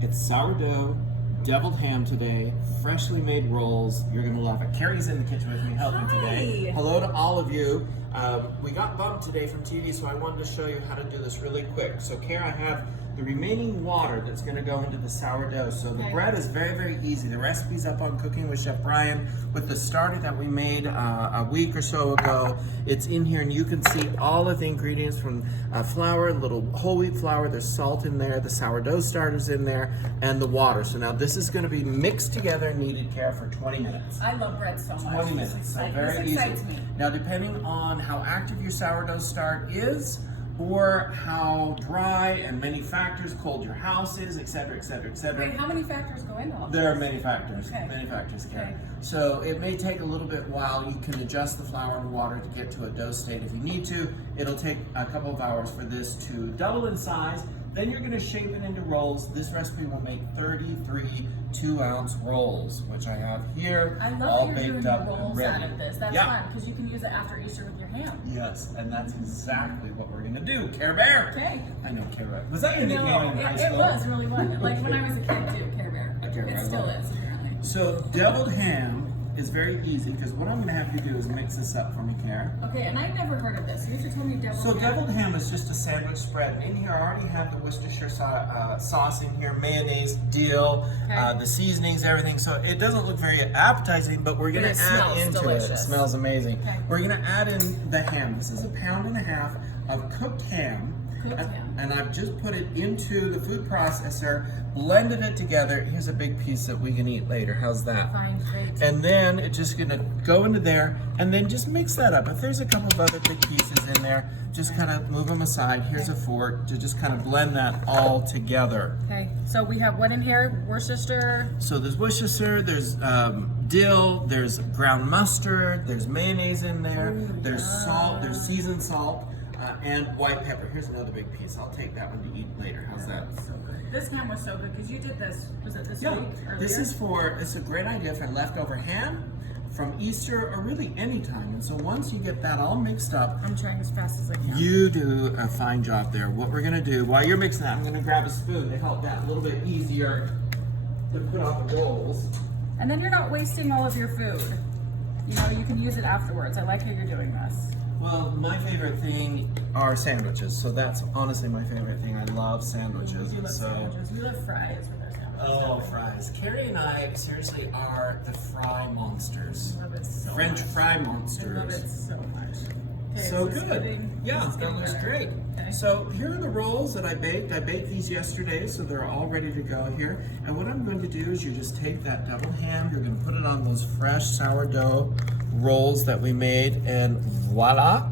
It's sourdough, deviled ham today, freshly made rolls. You're gonna love it. Carrie's in the kitchen with me helping today. Hello to all of you. We got bumped today from TV, so I wanted to show you how to do this really quick. So Carrie, I have the remaining water that's gonna go into the sourdough. So the bread is very, very easy. The recipe's up on Cooking with Chef Bryan with the starter that we made a week or so ago. It's in here and you can see all of the ingredients from flour, little whole wheat flour, there's salt in there, the sourdough starter's in there, and the water. So now this is gonna be mixed together and kneaded, Care, for 20 minutes. I love bread so much. 20 minutes, so very easy. Me. Now depending on how active your sourdough start is, or how dry and many factors, cold your house is, etc., etc., etc. Wait, how many factors go into all this? There are many factors, Okay. many factors, Karen. Okay. So it may take a little bit while. You can adjust the flour and water to get to a dough state if you need to. It'll take a couple of hours for this to double in size. Then you're gonna shape it into rolls. This recipe will make 33 2-ounce rolls, which I have here, I all love that you're baked doing up and rolls ready. out of this. That's fun, because you can use it after Easter with your ham. Yes, and that's exactly what we're gonna do. Care Bear. Okay. I know Care Bear. Was that your nickname in high school? It was really fun. Like when I was a kid too, Care Bear. Care Bear, It I still love it. is, apparently. So deviled ham is very easy because what I'm gonna have you do is mix this up for me, Care. Okay, and I've never heard of this. You should tell me deviled So ham. deviled ham is just a sandwich spread. And in here I already have the Worcestershire sauce in here, mayonnaise, dill, Okay. the seasonings, everything. So it doesn't look very appetizing, but we're gonna But it add smells into it. It delicious. smells amazing. Okay. We're gonna add in the ham. This is 1.5 pounds of cooked ham. Cooked ham. And I've just put it into the food processor, blended it together. Here's a big piece that we can eat later. How's that? Fine, great. And then it's just gonna go into there and then just mix that up. If there's a couple of other big pieces in there, just kind of move them aside. Here's a fork to just kind of blend that all together. Okay, so we have what in here? Worcestershire. So there's Worcestershire, there's dill, there's ground mustard, there's mayonnaise in there, there's salt, there's seasoned salt, and white pepper. Here's another big piece. I'll take that one to eat later. How's that? So good. This ham was so good because you did this. Was it this Yeah, week? this Earlier? it's a great idea for leftover ham from Easter or really any time. And so once you get that all mixed up, I'm trying as fast as I can. you do a fine job there. What we're gonna do, while you're mixing that, I'm gonna grab a spoon to help that a little bit easier to put on the rolls. And then you're not wasting all of your food. You know, you can use it afterwards. I like how you're doing this. Well, my favorite thing are sandwiches. So that's honestly my favorite thing. I love sandwiches. You And love so, sandwiches. You love fries with our sandwiches. oh, fries. Carrie and I seriously are the fry monsters. I love it so French much. fry I love monsters. it so much. Okay, So is this good. getting- Yeah, this is that getting looks better. great. Okay. So here are the rolls that I baked. I baked these yesterday, so they're all ready to go here. And what I'm going to do is you just take that deviled ham, you're going to put it on those fresh sourdough rolls that we made, and voila,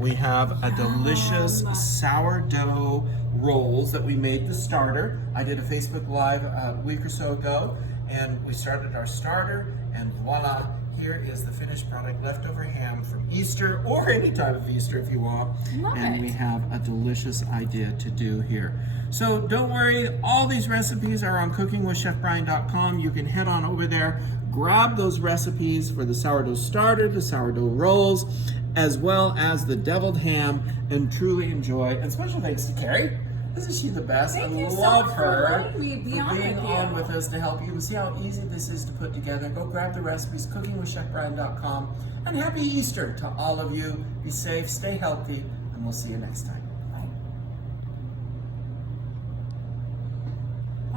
we have a delicious sourdough rolls that we made the starter. I did a Facebook Live a week or so ago, and we started our starter, and voila, here is the finished product, leftover ham from Easter or any time of Easter if you want. Love and it. we have a delicious idea to do here. So don't worry, all these recipes are on cookingwithchefbryan.com. You can head on over there, grab those recipes for the sourdough starter, the sourdough rolls, as well as the deviled ham, and truly enjoy. And special thanks to Carrie. Isn't she the best? Thank I you so love much for her letting me be on being with you. on with us to help you and see how easy this is to put together. Go grab the recipes, cookingwithchefbryan.com, and happy Easter to all of you. Be safe, stay healthy, and we'll see you next time.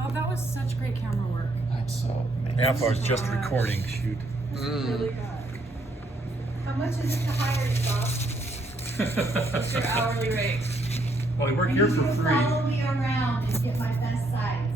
Oh, that was such great camera work. I'm so amazed. Yeah, if I was just recording, shoot. Really good. How much is it to hire you, Bob? What's your hourly rate? Well, we work I here need for you to free. follow me around and get my best size.